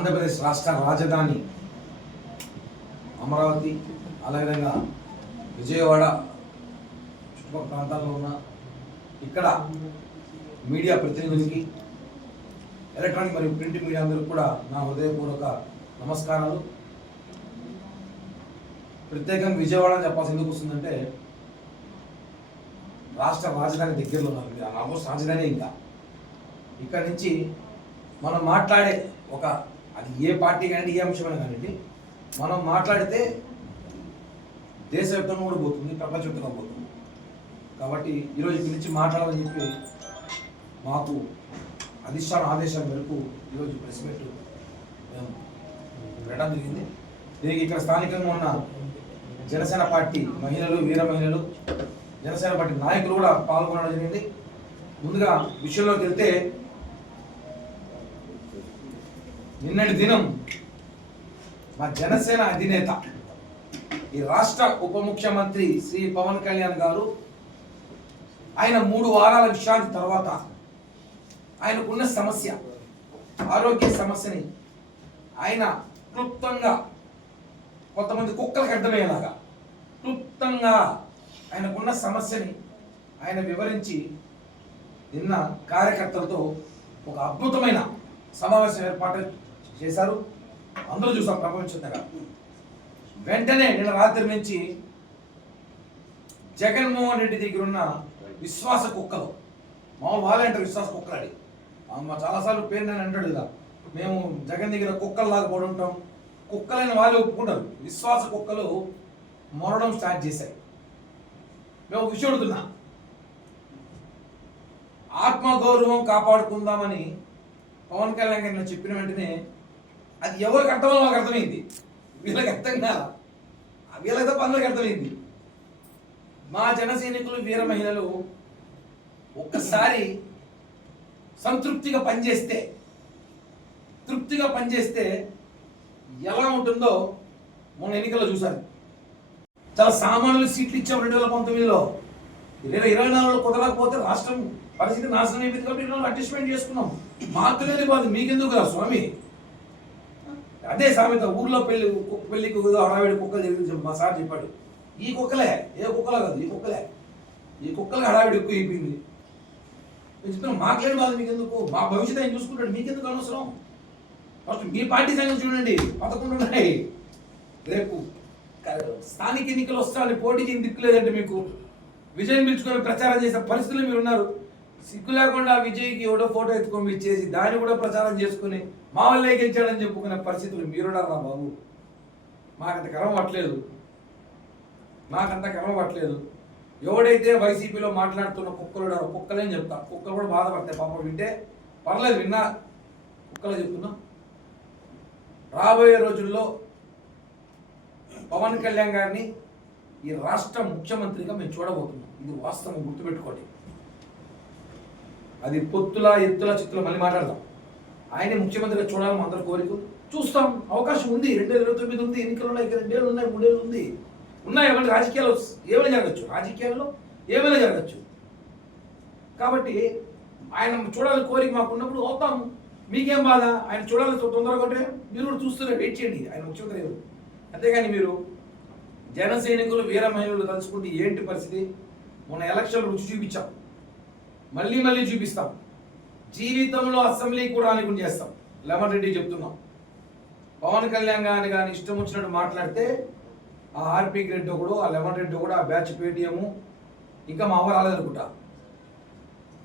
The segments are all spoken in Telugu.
ఆంధ్రప్రదేశ్ రాష్ట్ర రాజధాని అమరావతి, అలాగే విజయవాడ చుట్టుపక్కల ప్రాంతాల్లో ఉన్న ఇక్కడ మీడియా ప్రతినిధులకి, ఎలక్ట్రానిక్ మరియు ప్రింట్ మీడియా అందరికీ కూడా నా హృదయపూర్వక నమస్కారాలు. ప్రత్యేకంగా విజయవాడ అని చెప్పాల్సి ఎందుకు వస్తుందంటే, రాష్ట్ర రాజధాని దగ్గరలో ఉన్నారు మీరు, ఆల్మోస్ట్ రాజధాని. ఇంకా ఇక్కడ నుంచి మనం మాట్లాడే అది ఏ పార్టీ కానీ ఏ అంశమైనా కానివ్వండి, మనం మాట్లాడితే దేశవ్యాప్తంగా కూడా పోతుంది, ప్రపంచవ్యాప్తంగా పోతుంది. కాబట్టి ఈరోజు ఇక్కడి నుంచి మాట్లాడాలని చెప్పి మాకు అధిష్టాన ఆదేశాల మేరకు ఈరోజు ప్రెస్ మీట్ మేము పెట్టడం జరిగింది. దీనికి ఇక్కడ స్థానికంగా ఉన్న జనసేన పార్టీ మహిళలు, వీర మహిళలు, జనసేన పార్టీ నాయకులు కూడా పాల్గొనడం జరిగింది. ముందుగా విషయంలోకి వెళ్తే, నిన్నటి దినం మా జనసేన అధినేత, ఈ రాష్ట్ర ఉప ముఖ్యమంత్రి శ్రీ పవన్ కళ్యాణ్ గారు ఆయన 3 వారాల విశ్రాంతి తర్వాత ఆయనకున్న సమస్య, ఆరోగ్య సమస్యని ఆయన క్లుప్తంగా, కొంతమంది కుక్కలకు అర్థమయ్యేలాగా క్లుప్తంగా ఆయనకున్న సమస్యని ఆయన వివరించి నిన్న కార్యకర్తలతో ఒక అద్భుతమైన సమావేశం ఏర్పాటు చేశారు. అందరూ చూసాం ప్రపంచంగా. వెంటనే నిన్న రాత్రి నుంచి జగన్మోహన్ రెడ్డి దగ్గర ఉన్న విశ్వాస కుక్కలు, మామూలు వాళ్ళే అంటారు విశ్వాస కుక్కలాడి, మా చాలాసార్లు పేరు నేను అంటాడు కదా, మేము జగన్ దగ్గర కుక్కల్లాగా పడి ఉంటాం, కుక్కలైన వాళ్ళే ఒప్పుకుంటారు. విశ్వాస కుక్కలు మొరడం స్టార్ట్ చేశాయి. మేము విషయం అడుగుతున్నా, ఆత్మగౌరవం కాపాడుకుందామని పవన్ కళ్యాణ్ గారిని చెప్పిన వెంటనే అది ఎవరికి అర్థమో మాకు అర్థమైంది, వీళ్ళకి అర్థం కాదు, వీళ్ళకి తప్ప అందరికి అర్థమైంది. మా జన సైనికులు, వీర మహిళలు ఒక్కసారి సంతృప్తిగా పనిచేస్తే, తృప్తిగా పనిచేస్తే ఎలా ఉంటుందో మొన్న ఎన్నికల్లో చూశారు. చాలా సామాన్యులు సీట్లు ఇచ్చాం 2019లో, 2024లో కుదరకపోతే రాష్ట్రం పరిస్థితి నాశనం అయిపోయింది. కాబట్టి అడ్జస్ట్మెంట్ చేసుకున్నాం. మాకు లేని బాధ మీకెందుకు రా స్వామి? అదే సామెత, ఊర్లో పెళ్లికి హడావిడి కుక్కలు జరిగింది. మా సార్ చెప్పాడు, ఈ కుక్కలే, ఏ కుక్కలా కాదు, ఈ కుక్కలకి హడావిడి ఎక్కువ అయిపోయింది. నేను చెప్తున్నాను, మాకు లేని బాధ మీకెందుకు? మా భవిష్యత్తు ఆయన చూసుకుంటాడు, మీకెందుకు అనవసరం? ఫస్ట్ మీ పార్టీ సంగతి చూడండి, 11 ఉన్నాయి. రేపు స్థానిక ఎన్నికలు వస్తామని పోటీ చేయని దిక్కు లేదంటే మీకు విజయం పిలుచుకొని ప్రచారం చేసే పరిస్థితులు మీరు ఉన్నారు. సిగ్గు లేకుండా విజయ్కి ఎవడో ఫోటో ఎత్తుకొని ఇచ్చేసి దాన్ని కూడా ప్రచారం చేసుకుని మా వల్లే గెలిచాడని చెప్పుకునే పరిస్థితులు మీరున్నారా బాబు? మాకంత కర్మ పట్టలేదు, మాకంత కర్మ పట్టలేదు. ఎవడైతే వైసీపీలో మాట్లాడుతున్న కుక్కలేని చెప్తా, కుక్కలు కూడా బాధపడతాయి పాపం, వింటే పర్లేదు, విన్నా కుక్కలు చెప్తున్నా. రాబోయే రోజుల్లో పవన్ కళ్యాణ్ గారిని ఈ రాష్ట్ర ముఖ్యమంత్రిగా మేము చూడబోతున్నాం. ఇది వాస్తవం, గుర్తుపెట్టుకోండి. అది పొత్తుల, ఎత్తుల, చిత్తుల మళ్ళీ మాట్లాడదాం. ఆయనే ముఖ్యమంత్రిగా చూడాలని అందరి కోరిక. చూస్తాం, అవకాశం ఉంది. 2029 ఉంది, ఎన్నికలు ఉన్నాయి, 2 ఏళ్ళు ఉన్నాయి, 3 ఏళ్ళు ఉన్నాయి. ఏమైనా రాజకీయాలు ఏమైనా జరగచ్చు, రాజకీయాల్లో ఏమైనా జరగచ్చు. కాబట్టి ఆయన చూడాలని కోరిక మాకున్నప్పుడు అవుతాం. మీకేం బాధ? ఆయన చూడాలని తొందరగా ఉంటే మీరు కూడా చూస్తూనే వెయిట్ చేయండి, ఆయన ముఖ్యమంత్రి ఎవరు. అంతేగాని మీరు జన సైనికులు, వీర మహిళలు తలుచుకుంటే ఏంటి పరిస్థితి? మొన్న ఎలక్షన్ రుచి చూపించాం, మళ్ళీ చూపిస్తాం. జీవితంలో అసెంబ్లీ కూడా అనుకుని చేస్తాం. లెమన్ రెడ్డి చెప్తున్నాం, పవన్ కళ్యాణ్ గారిని కానీ ఇష్టం వచ్చినట్టు మాట్లాడితే ఆ ఆర్పీ రెడ్డి ఒకడు, ఆ లెమన్ రెడ్డి ఒకడు, ఆ బ్యాచ్ పేటిఎం, ఇంకా మా అవ్వ రాలేదనుకుంటా,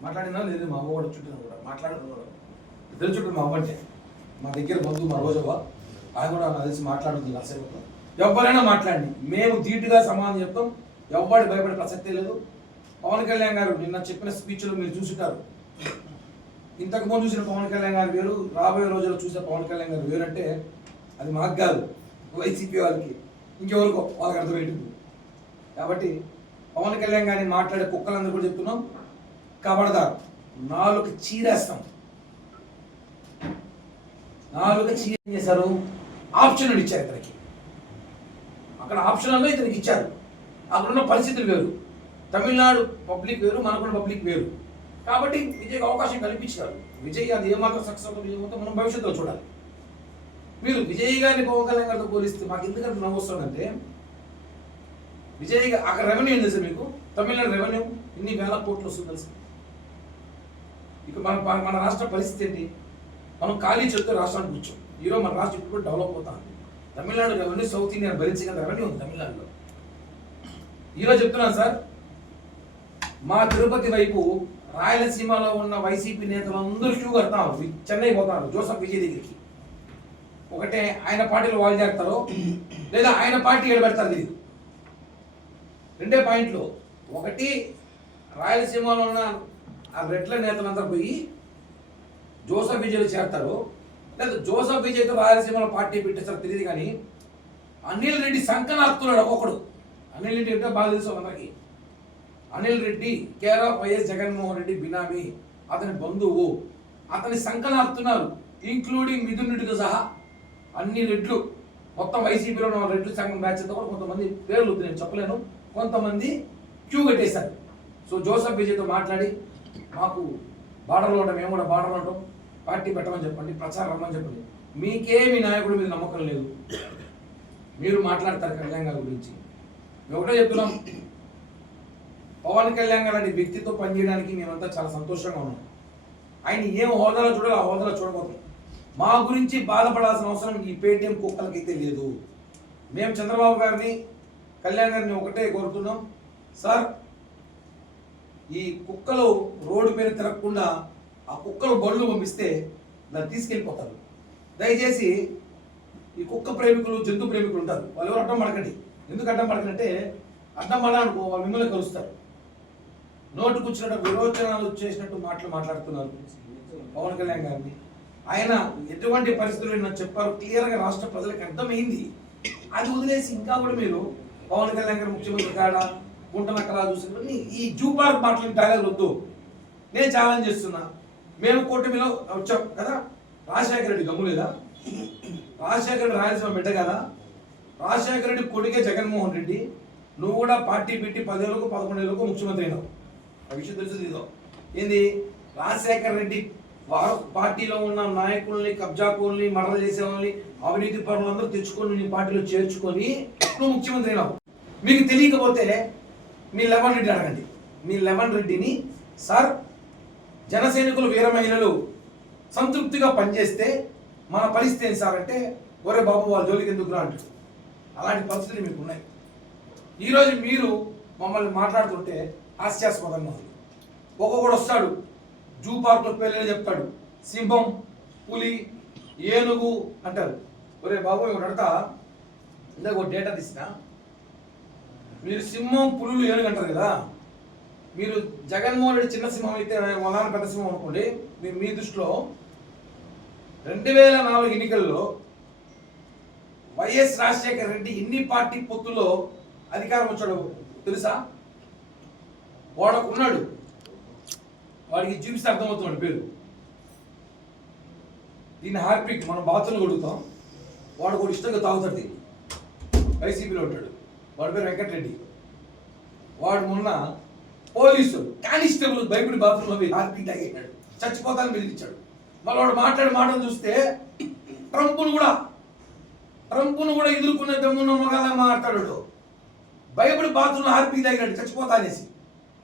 మాట్లాడిందా లేదు, మా అవ్వ కూడా చుట్టూ కూడా మాట్లాడుతున్నాడు, తెలుసుంటుంది. మా అవ్వ అంటే మా దగ్గర బంధువు, మా రోజవ్వ, ఆయన కూడా నాకు తెలిసి మాట్లాడుతుంది అసెంబ్లీలో. ఎవరైనా మాట్లాడండి, మేము ధీటుగా సమాధానం చెప్తాం. ఎవరికి భయపడే ప్రసక్తే లేదు. పవన్ కళ్యాణ్ గారు నిన్న చెప్పిన స్పీచ్లో మీరు చూసుంటారు. ఇంతకుముందు చూసిన పవన్ కళ్యాణ్ గారు వేరు, రాబోయే రోజుల్లో చూసే పవన్ కళ్యాణ్ గారు వేరు. అంటే అది మాకు కాదు, వైసీపీ వాళ్ళకి, ఇంకెవరికో వాళ్ళకి అర్థమవుతుంది. కాబట్టి పవన్ కళ్యాణ్ గారిని మాట్లాడే కుక్కలందరూ కూడా చెప్తున్నాం, కబడదారు, 4 చీరేస్తాం. 4 చీర చేశారు, ఆప్షనల్ ఇచ్చారు ఇతనికి. అక్కడ ఆప్షనల్లో ఇతనికి ఇచ్చారు. అక్కడున్న పరిస్థితులు వేరు, తమిళనాడు పబ్లిక్ వేరు, మనకున్న పబ్లిక్ వేరు. కాబట్టి విజయ్కి అవకాశం కల్పించారు. విజయ్ అది ఏమాత్రం సక్సెస్ అవుతుందో మనం భవిష్యత్తులో చూడాలి. మీరు విజయ్ గారిని పవన్ కళ్యాణ్ గారితో పోలిస్తే మాకు ఎందుకంటే నవ్వు వస్తుందంటే, విజయ్ అక్కడ రెవెన్యూ ఏం తెలుసా మీకు? తమిళనాడు రెవెన్యూ ఇన్ని వేల కోట్లు వస్తుంది తెలుసు. ఇక మన రాష్ట్ర పరిస్థితి ఏంటి? మనం ఖాళీ చెప్తే రాష్ట్రానికి కూర్చోం. ఈరోజు మన రాష్ట్రం ఇప్పుడు డెవలప్ అవుతాం. తమిళనాడు రెవెన్యూ సౌత్ ఇండియన్ భరించగల రెవెన్యూ ఉంది తమిళనాడులో. ఈరోజు చెప్తున్నాను సార్, మా తిరుపతి వైపు రాయలసీమలో ఉన్న వైసీపీ నేతలు అందరూ క్యూ కడతారు, చెన్నై పోతారు జోసఫ్ విజయ్ దగ్గరికి. ఒకటే ఆయన పార్టీలో వాళ్ళు చేస్తారు, లేదా ఆయన పార్టీ ఏడబెడతారు. ఇది రెండే పాయింట్లు. ఒకటి, రాయలసీమలో ఉన్న ఆ రెడ్ల నేతలందరూ పోయి జోసఫ్ విజయ్లు చేరతారు, లేదా జోసఫ్ విజయ్తో రాయలసీమలో పార్టీ పెట్టేస్తారు తెలియదు. కానీ అనిల్ రెడ్డి సంకనాపుతున్నాడు ఒక్కొక్కడు. అనిల్ రెడ్డి అంటే బాగా తెలుసు అందరికి. Anil Reddy care of YS Jaganmohan Reddy benami, అతని బంధువు. అతని సంకనాపుతున్నారు, ఇంక్లూడింగ్ మిథున్ రెడ్డితో సహా. అన్ని రెడ్లు మొత్తం వైసీపీలో ఉన్న రెడ్లు సంఘం బ్యాచ్తో కూడా కొంతమంది పేర్లు నేను చెప్పలేను, కొంతమంది క్యూ కట్టేశారు. సో జోసఫ్ విజయ్తో మాట్లాడి, మాకు బార్డర్లో ఉంటాం, మేము కూడా బార్డర్లో ఉంటాం, పార్టీ పెట్టమని చెప్పండి, ప్రచారం రమ్మని చెప్పండి. మీకేమి నాయకుడి మీద నమ్మకం లేదు, మీరు మాట్లాడతారు కళ్యాణ్ గారి గురించి. మేము ఒకటే చెప్తున్నాం, పవన్ కళ్యాణ్ గారు అనే వ్యక్తితో పనిచేయడానికి మేమంతా చాలా సంతోషంగా ఉన్నాం. ఆయన ఏం హోదాలో చూడాలి ఆ హోదాలో చూడబోతున్నాం. మా గురించి బాధపడాల్సిన అవసరం ఈ పేటీఎం కుక్కలకైతే లేదు. మేము చంద్రబాబు గారిని, కళ్యాణ్ గారిని ఒకటే కోరుతున్నాం, సార్ ఈ కుక్కలు రోడ్డు మీద తిరగకుండా ఆ కుక్కలు బళ్ళు పంపిస్తే దాన్ని తీసుకెళ్ళిపోతారు. దయచేసి ఈ కుక్క ప్రేమికులు, జంతు ప్రేమికులు ఉంటారు, వాళ్ళు ఎవరు అడ్డం పడకండి. ఎందుకు అడ్డం పడకంటే, అడ్డం పడ అనుకో వాళ్ళు మిమ్మల్ని కలుస్తారు. నోటు కూర్చున్నట్టు విరోచనాలు చేసినట్టు మాట్లాడుతున్నారు పవన్ కళ్యాణ్ గారిని. ఆయన ఎటువంటి పరిస్థితులు చెప్పారు క్లియర్గా, రాష్ట్ర ప్రజలకు అర్థమైంది. అది వదిలేసి ఇంకా కూడా మీరు పవన్ కళ్యాణ్ గారు ముఖ్యమంత్రి కాడా, గుంటనక్కలా చూసి ఈ జూ పార్క్ మాట్లాడిన డైలాగ్ వద్దు. నేను ఛాలెంజ్ చేస్తున్నా, మేము కూటమిలో వచ్చాం కదా, రాజశేఖర రెడ్డి గమ్ము లేదా? రాజశేఖర రెడ్డి రాయలసీమ బిడ్డ కదా, రాజశేఖర రెడ్డి కొడుకే జగన్మోహన్ రెడ్డి. నువ్వు కూడా పార్టీ పెట్టి 10 ఏళ్ళకు 11 ఏళ్ళకు ముఖ్యమంత్రి అయినావు, ఆ విషయం తెలుసు. ఇదో ఏంది, రాజశేఖర రెడ్డి పార్టీలో ఉన్న నాయకుల్ని, కబ్జాకుల్ని, మర్డర్ చేసే వాళ్ళని, అవినీతి పరులందరూ తెచ్చుకొని నీ పార్టీలో చేర్చుకొని నువ్వు ముఖ్యమంత్రి అయినావు. మీకు తెలియకపోతే మీ లెవెన్ రెడ్డి అడగండి. మీ లెవెన్ రెడ్డిని, సార్ జనసైనికులు, వీర మహిళలు సంతృప్తిగా పనిచేస్తే మన పరిస్థితి ఏంటి సార్ అంటే, ఒరే బాబు వాళ్ళ జోలికి ఎందుకురా అంటారు. అలాంటి పరిస్థితులు మీకు ఉన్నాయి. ఈరోజు మీరు మమ్మల్ని మాట్లాడుతుంటే హాస్యాస్పదంగా ఉంది. ఒక్కొక్కడు వస్తాడు, జూ పార్కులో పేర్లు చెప్తాడు, సింహం, పులి, ఏనుగు అంటారు. ఒరే బాబు ఇవి అడతా, ఇందాక ఒక డేటా తీసినా, మీరు సింహం, పులులు, ఏనుగు అంటారు కదా, మీరు జగన్మోహన్ రెడ్డి చిన్న సింహం అయితే వనాన పెద్ద సింహం అనుకోండి. మీ దృష్టిలో 2004 ఎన్నికల్లో వైఎస్ రాజశేఖర రెడ్డి ఎన్ని పార్టీ పొత్తులో అధికారం వచ్చాడు తెలుసా? వాడుకున్నాడు, వాడికి చూపిస్తే అర్థమవుతున్నాడు పేరు. దీన్ని హార్పిక్ మనం బాత్రూంలో కొడుకుతాం, వాడు కూడా ఇష్టంగా తాగుతాడు. దీన్ని వైసీపీలో ఉంటాడు, వాడి పేరు వెంకటరెడ్డి. వాడు మొన్న పోలీసులు కానిస్టేబుల్ భయపడి బాత్రూంలో హార్పిక్ తాగేశాడు, చచ్చిపోతాను బెదిరించాడు. మళ్ళీ వాడు మాటలు చూస్తే ట్రంప్ను కూడా ఎదుర్కొనే దమ్మున్న మగలా మాట్లాడాడు. భయపడి బాత్రూంలో హార్పిక్ తాగినాడు, చచ్చిపోతా అనేసి.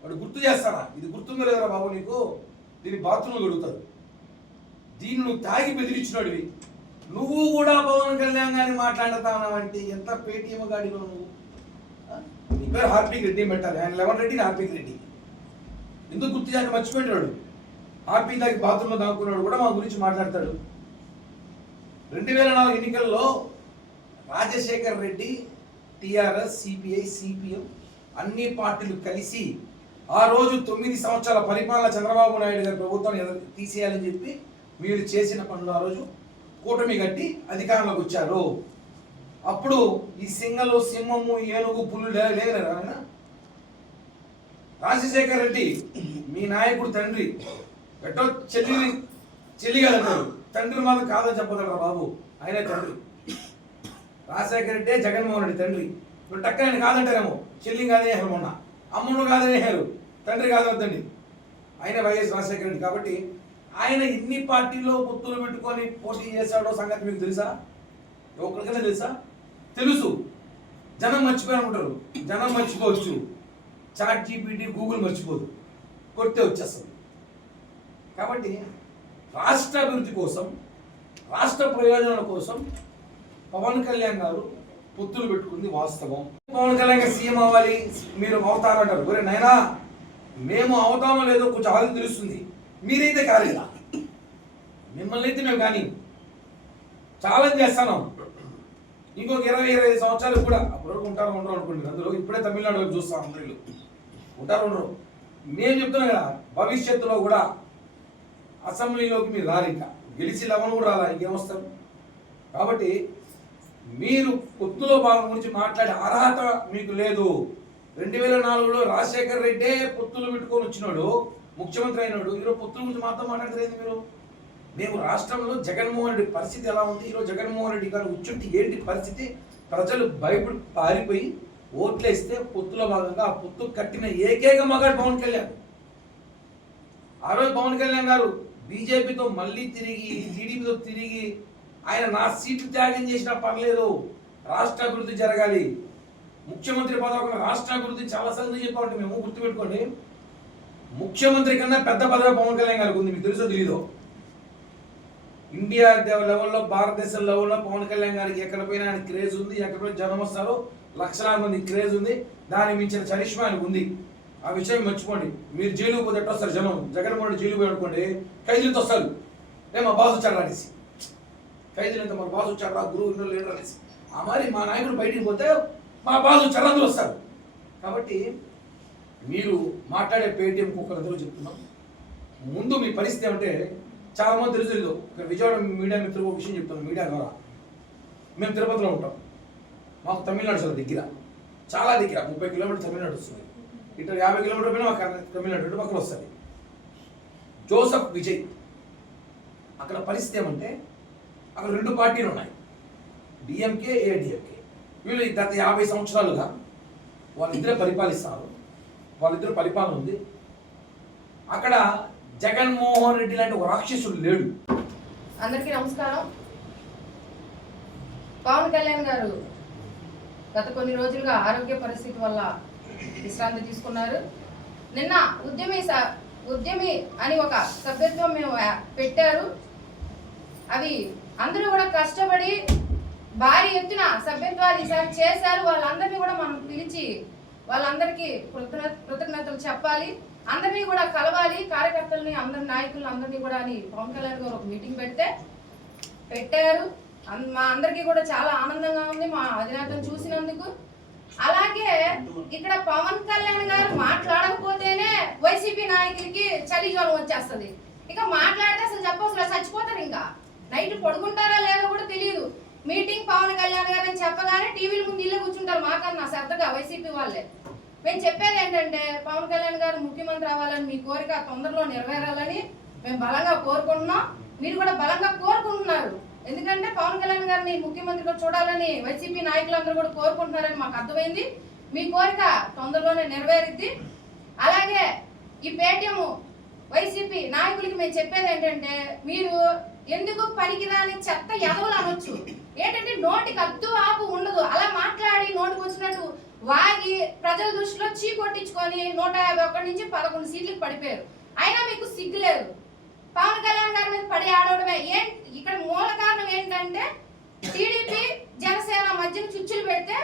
వాడు గుర్తు చేస్తారా? ఇది గుర్తుందో లేదరా బాబు నీకు? దీన్ని బాత్రూంలో గడుగుతారు. దీన్ని నువ్వు తాగి బెదిరించినాడువి. నువ్వు కూడా పవన్ కళ్యాణ్ గారిని మాట్లాడతావంటే ఎంత పేటీఎం గాడిలో నువ్వు. నీ పేరు హార్పిక్ రెడ్డి పెట్టాలి, ఆయన లెవెన్ రెడ్డి, హార్పిక్ రెడ్డి. ఎందుకు గుర్తు చేయక మర్చిపోయినాడు. హార్పిక్ తాగి బాత్రూంలో దాక్కున్నాడు కూడా మా గురించి మాట్లాడతాడు. 2004 ఎన్నికల్లో Rajasekhar Reddy, TRS, CPI, CPM అన్ని పార్టీలు కలిసి ఆ రోజు 9 సంవత్సరాల పరిపాలన చంద్రబాబు నాయుడు గారి ప్రభుత్వాన్ని తీసేయాలని చెప్పి మీరు చేసిన పనులు ఆ రోజు కూటమి కట్టి అధికారంలోకి వచ్చారు. అప్పుడు ఈ సింగలు, సింహము, ఏనుగు, పుల్లు లేదరా? రాజశేఖర రెడ్డి మీ నాయకుడు తండ్రి ఎట్టో చెల్లి కాదంటారు, తండ్రి మాత్రం కాదని చెప్పగలరా బాబు? ఆయనే తండ్రి. రాజశేఖర రెడ్డి జగన్మోహన్ రెడ్డి తండ్రి. ఇప్పుడు టక్కన కాదంటారేమో, చెల్లి కాదనేహారు, మొన్న అమ్ముడు కాదనేహారు, తండ్రి కాదొద్దండి. ఆయన వైఎస్ రాజశేఖర రెడ్డి. కాబట్టి ఆయన ఎన్ని పార్టీలో పొత్తులు పెట్టుకొని పోటీ చేశాడో సంగతి మీకు తెలుసా? ఒకరికైనా తెలుసా? తెలుసు. జనం మర్చిపోయానుకుంటారు. జనం మర్చిపోవచ్చు, చాట్ జీపీటీ గూగుల్ మర్చిపోదు, కొడితే వచ్చేస్తుంది. కాబట్టి రాష్ట్ర అభివృద్ధి కోసం, రాష్ట్ర ప్రయోజనాల కోసం పవన్ కళ్యాణ్ గారు పొత్తులు పెట్టుకుంది వాస్తవం. పవన్ కళ్యాణ్ గారు సీఎం అవ్వాలి, మీరు అవుతారంటారు. ఒరే నైనా, మేము అవుతామో లేదో కొంచెం ఆలోచన తెలుస్తుంది, మీరైతే కాలేదా? మిమ్మల్ని అయితే మేము కానీ ఛాలెంజ్ చేస్తాను. ఇంకొక 20-25 సంవత్సరాలు కూడా అప్పటివరకు ఉంటారో ఉండరు అనుకోండి. అందులో ఇప్పుడే తమిళనాడు చూస్తాం, వీళ్ళు ఉంటారు ఉండరు. నేను చెప్తున్నా కదా, భవిష్యత్తులో కూడా అసెంబ్లీలోకి మీరు రారు, ఇంకా గెలిచి 11 కూడా రాలా, ఇంకేమొస్తారు? కాబట్టి మీరు పొత్తులో భాగం గురించి మాట్లాడే అర్హత మీకు లేదు. 2004లో రాజశేఖర రెడ్డే పొత్తులు పెట్టుకొని వచ్చినాడు, ముఖ్యమంత్రి అయినాడు. ఈరోజు పొత్తుల గురించి మాత్రం మాట్లాడలేదు మీరు. మేము రాష్ట్రంలో జగన్మోహన్ రెడ్డి పరిస్థితి ఎలా ఉంది, ఈరోజు జగన్మోహన్ రెడ్డి గారు కూర్చుంటే ఏంటి పరిస్థితి, ప్రజలు భయపడి పారిపోయి ఓట్లేస్తే పొత్తులో భాగంగా ఆ పొత్తు కట్టిన ఏకైక మగాడు పవన్ కళ్యాణ్. ఆ రోజు పవన్ కళ్యాణ్ గారు బీజేపీతో మళ్ళీ తిరిగి, టీడీపీతో తిరిగి, ఆయన నా సీటు త్యాగం చేసినా పర్లేదు, రాష్ట్ర అభివృద్ధి జరగాలి, ముఖ్యమంత్రి పదవి, రాష్ట్ర అభివృద్ధి చాలాసార్లు చెప్పామంటే మేము గుర్తుపెట్టుకోండి. ముఖ్యమంత్రి కన్నా పెద్ద పదవి పవన్ కళ్యాణ్ గారికి ఉంది, మీకు తెలుసో తెలీదో. ఇండియా లెవెల్లో, భారతదేశం లెవెల్లో పవన్ కళ్యాణ్ గారికి ఎక్కడ పోయినా ఆయన క్రేజ్ ఉంది, ఎక్కడ పోయినా జనం వస్తారు, లక్షలాది మంది క్రేజ్ ఉంది, దాన్ని మించిన చరిష్మా ఆయనకు ఉంది. ఆ విషయం మర్చిపోండి. మీరు జైలుకు పోతే వస్తారు జనం, జగన్మోహన్ రెడ్డి జైలు పోయి అనుకోండి, ఖైదీలతో వస్తారు, మా బాసు వచ్చాడు అనేసి, ఖైదీలంతా మన బాసు వచ్చాడు రా, గురువు లీడర్ అనేసి. ఆ మరి మా నాయకుడు బయటికి పోతే మా బాసు వచ్చాడు, అందరూ వస్తారు. కాబట్టి మీరు మాట్లాడే పేటీఎం కుక్కలందరూ చెప్తున్నాం. ముందు మీ పరిస్థితి ఏమంటే, చాలా మంది తెలుసు, ఇక్కడ విజయవాడ మీడియా మిత్రులు ఒక విషయం చెప్తాను మీడియా ద్వారా. మేము తిరుపతిలో ఉంటాం, మాకు తమిళనాడు చాలా దగ్గర, చాలా దగ్గర, 30 కిలోమీటర్ తమిళనాడు వస్తుంది. ఇట్లా 50 కిలోమీటర్ పైన మాకు తమిళనాడు రెండు పక్కన వస్తుంది. జోసఫ్ విజయ్, అక్కడ పరిస్థితి ఏమంటే, అక్కడ 2 పార్టీలు ఉన్నాయి, డిఎంకే, ఏడిఎంకే. వీళ్ళు గత 50 సంవత్సరాలుగా వాళ్ళిద్దరే పరిపాలిస్తారు, వాళ్ళిద్దరు పరిపాలన ఉంది. అక్కడ జగన్మోహన్ రెడ్డి లాంటి ఒక రాక్షసుడు లేడు. అందరికీ నమస్కారం. పవన్ కళ్యాణ్ గారు గత కొన్ని రోజులుగా ఆరోగ్య పరిస్థితి వల్ల విశ్రాంతి తీసుకున్నారు. నిన్న ఉద్యమి అని ఒక సభ్యత్వం మేము పెట్టారు. అవి అందరూ కూడా కష్టపడి భారీ ఎత్తున సభ్యత్వాలు ఈసారి చేశారు. వాళ్ళందరినీ కూడా మనం పిలిచి వాళ్ళందరికీ కృతజ్ఞతలు చెప్పాలి, అందరినీ కూడా కలవాలి, కార్యకర్తలని, అందరి నాయకులను అందరినీ కూడా అని పవన్ కళ్యాణ్ గారు ఒక మీటింగ్ పెట్టారు. మా అందరికీ కూడా చాలా ఆనందంగా ఉంది మా అధినేతను చూసినందుకు. అలాగే ఇక్కడ పవన్ కళ్యాణ్ గారు మాట్లాడకపోతేనే వైసీపీ నాయకులకి చలి జ్వరం వచ్చేస్తుంది. ఇక మాట్లాడితే అసలు చెప్పసలు చచ్చిపోతారు, ఇంకా నైట్ పడుకుంటారా లేదో కూడా తెలియదు. మీటింగ్ పవన్ కళ్యాణ్ గారు అని చెప్పగానే టీవీల ముందు ఇల్లే కూర్చుంటారు మాకన్నా శ్రద్ధగా వైసీపీ వాళ్ళే. మేము చెప్పేది ఏంటంటే, పవన్ కళ్యాణ్ గారు ముఖ్యమంత్రి అవ్వాలని మీ కోరిక తొందరలో నెరవేరాలని మేము బలంగా కోరుకుంటున్నాం. మీరు కూడా బలంగా కోరుకుంటున్నారు, ఎందుకంటే పవన్ కళ్యాణ్ గారిని ముఖ్యమంత్రిగా చూడాలని వైసీపీ నాయకులందరూ కూడా కోరుకుంటున్నారని మాకు అర్థమైంది. మీ కోరిక తొందరలోనే నెరవేరుద్ది. అలాగే ఈ పేటీఎం వైసీపీ నాయకులకి మేము చెప్పేది ఏంటంటే, మీరు ఎందుకు పనికిరాని చెత్త ఎదవలు అనొచ్చు. ఏంటంటే నోటికి అద్దు ఆపు ఉండదు, అలా మాట్లాడి నోటికి వచ్చినట్టు వాగి ప్రజల దృష్టిలో చీకొట్టించుకొని 151 నుంచి 11 సీట్లకు పడిపోయారు. అయినా మీకు సిగ్గు లేదు. పవన్ కళ్యాణ్ గారి మీద పడి ఆడవడమే. ఇక్కడ మూల కారణం ఏంటంటే, టీడీపీ జనసేన మధ్యన చుచ్చులు పెడితే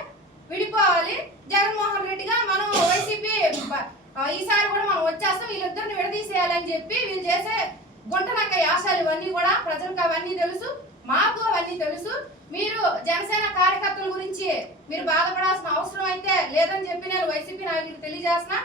విడిపోవాలి, జగన్మోహన్ రెడ్డిగా మనం వైసీపీ ఈసారి కూడా మనం వచ్చేస్తాం, వీళ్ళిద్దరిని విడదీసేయాలని చెప్పి వీళ్ళు చేసే గుంటనక్క యాశాలు ఇవన్నీ కూడా ప్రజలకు అవన్నీ తెలుసు, మాకు అవన్నీ తెలుసు. మీరు జనసేన కార్యకర్తల గురించి మీరు బాధపడాల్సిన అవసరం అయితే లేదని చెప్పి నేను వైసీపీ నాయకులకు తెలియజేస్తున్నా.